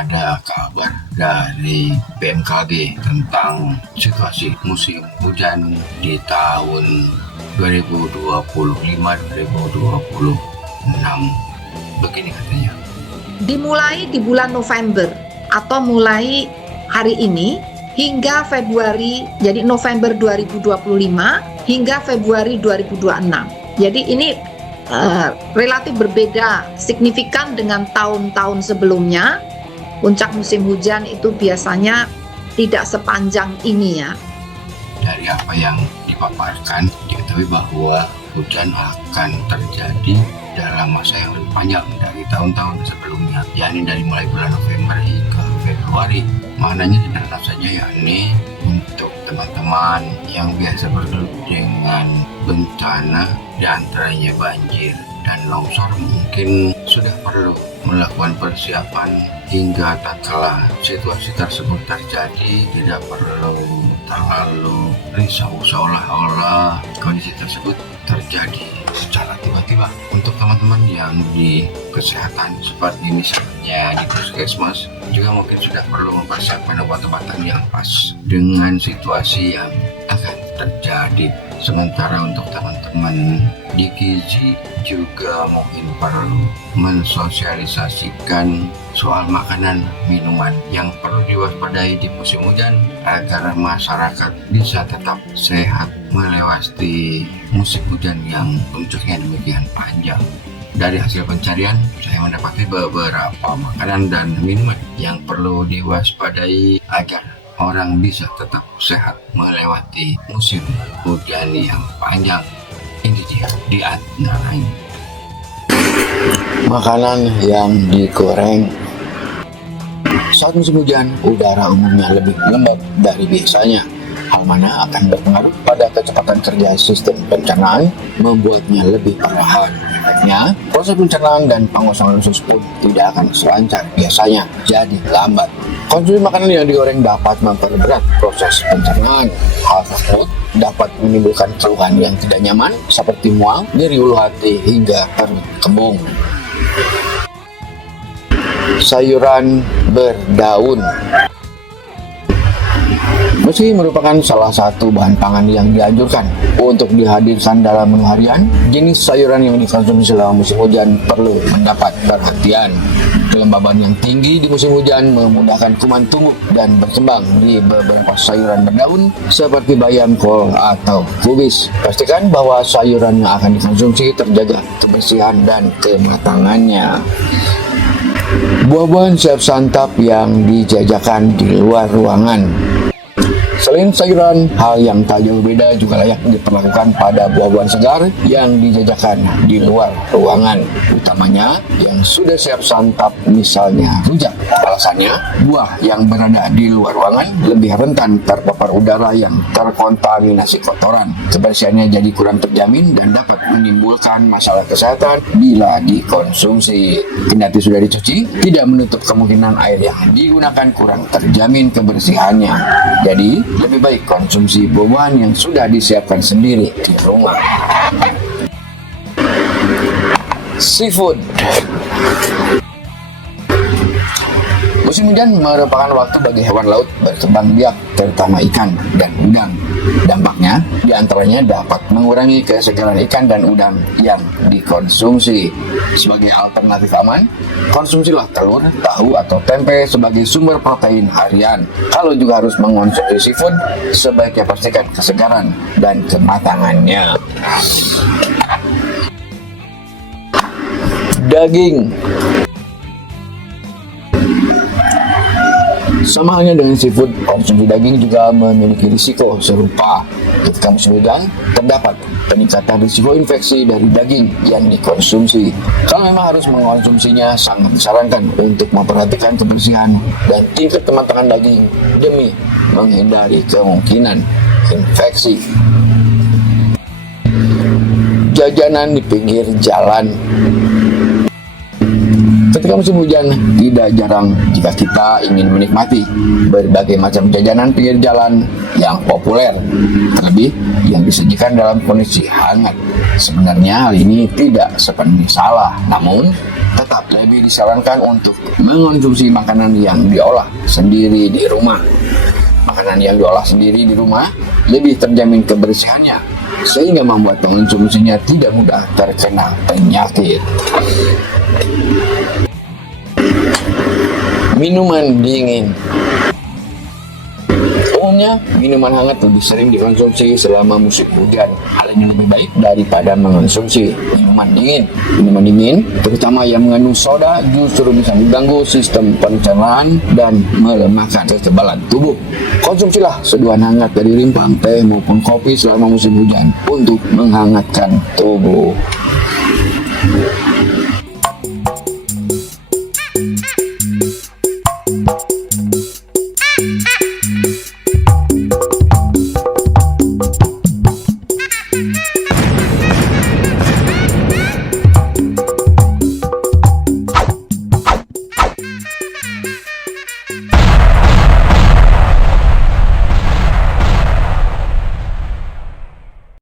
ada kabar dari BMKG tentang situasi musim hujan di tahun 2025-2026. Begini katanya. Dimulai di bulan November atau mulai hari ini hingga Februari, jadi November 2025 hingga Februari 2026. Jadi ini relatif berbeda signifikan dengan tahun-tahun sebelumnya. Puncak musim hujan itu biasanya tidak sepanjang ini ya. Dari apa yang dipaparkan, diketahui bahwa hujan akan terjadi dalam masa yang lebih panjang dari tahun-tahun sebelumnya, yakni dari mulai bulan November hingga Februari. Maknanya sederhana saja, yakni untuk teman-teman yang biasa bergelut dengan bencana diantaranya banjir dan longsor, mungkin sudah perlu melakukan persiapan hingga tatkala situasi tersebut terjadi tidak perlu terlalu risau seolah-olah kondisi tersebut terjadi secara tiba-tiba. Untuk teman-teman yang di kesehatan seperti misalnya di puskesmas juga mungkin sudah perlu mempersiapkan obat-obatan yang pas dengan situasi yang akan terjadi. Sementara untuk teman-teman di gizi juga mungkin perlu mensosialisasikan soal makanan minuman yang perlu diwaspadai di musim hujan agar masyarakat bisa tetap sehat melewati musim hujan yang puncaknya demikian panjang. Dari hasil pencarian, saya mendapati beberapa makanan dan minuman yang perlu diwaspadai agar orang bisa tetap sehat melewati musim hujan yang panjang. Ini dia di antaranya. Makanan yang digoreng. Saat musim hujan, udara umumnya lebih lembab dari biasanya. Hal mana akan berpengaruh pada kecepatan kerja sistem pencernaan, membuatnya lebih perlahan. Efeknya, proses pencernaan dan pengosongan usus pun tidak akan selancar biasanya, jadi lambat. Konsumsi makanan yang digoreng dapat memperberat proses pencernaan. Hal tersebut dapat menimbulkan keluhan yang tidak nyaman seperti mual, nyeri ulu hati, hingga perut kembung. Sayuran berdaun. Meski merupakan salah satu bahan pangan yang dianjurkan untuk dihadirkan dalam menu harian, jenis sayuran yang dikonsumsi selama musim hujan perlu mendapat perhatian. Kelembaban yang tinggi di musim hujan memudahkan kuman tumbuh dan berkembang di beberapa sayuran berdaun seperti bayam, kol, atau kubis. Pastikan bahwa sayuran yang akan dikonsumsi terjaga kebersihan dan kematangannya. Buah-buahan siap santap yang dijajakan di luar ruangan. Selain sayuran, hal yang tak jauh beda juga layak diperlakukan pada buah-buahan segar yang dijajakan di luar ruangan, utamanya yang sudah siap santap, misalnya rujak. Alasannya, buah yang berada di luar ruangan lebih rentan terpapar udara yang terkontaminasi kotoran. Kebersihannya jadi kurang terjamin dan dapat menimbulkan masalah kesehatan bila dikonsumsi. Kendati sudah dicuci, tidak menutup kemungkinan air yang digunakan kurang terjamin kebersihannya. Jadi, lebih baik konsumsi buah-buahan yang sudah disiapkan sendiri di rumah. Seafood. Musim hujan merupakan waktu bagi hewan laut berkembang biak, terutama ikan dan udang. Dampaknya, diantaranya dapat mengurangi kesegaran ikan dan udang yang dikonsumsi. Sebagai alternatif aman, konsumsilah telur, tahu, atau tempe sebagai sumber protein harian. Kalau juga harus mengonsumsi seafood, sebaiknya pastikan kesegaran dan kematangannya. Daging. Sama halnya dengan seafood, konsumsi daging juga memiliki risiko serupa. Ketika musim hujan, terdapat peningkatan risiko infeksi dari daging yang dikonsumsi. Kalau memang harus mengonsumsinya, sangat disarankan untuk memperhatikan kebersihan dan tingkat kematangan daging demi menghindari kemungkinan infeksi. Jajanan di pinggir jalan. Ketika musim hujan, tidak jarang jika kita ingin menikmati berbagai macam jajanan pinggir jalan yang populer, terlebih yang disajikan dalam kondisi hangat. Sebenarnya hal ini tidak sepenuhnya salah, namun Tetap lebih disarankan untuk mengonsumsi makanan yang diolah sendiri di rumah. Makanan yang diolah sendiri di rumah lebih terjamin kebersihannya, sehingga membuat pengonsumsinya tidak mudah terkena penyakit. Minuman dingin. Umumnya, minuman hangat lebih sering dikonsumsi selama musim hujan. Hal ini lebih baik daripada mengonsumsi minuman dingin. Minuman dingin, terutama yang mengandung soda, justru bisa mengganggu sistem pencernaan dan melemahkan kekebalan tubuh. Konsumsilah seduhan hangat dari rimpang, teh maupun kopi selama musim hujan untuk menghangatkan tubuh.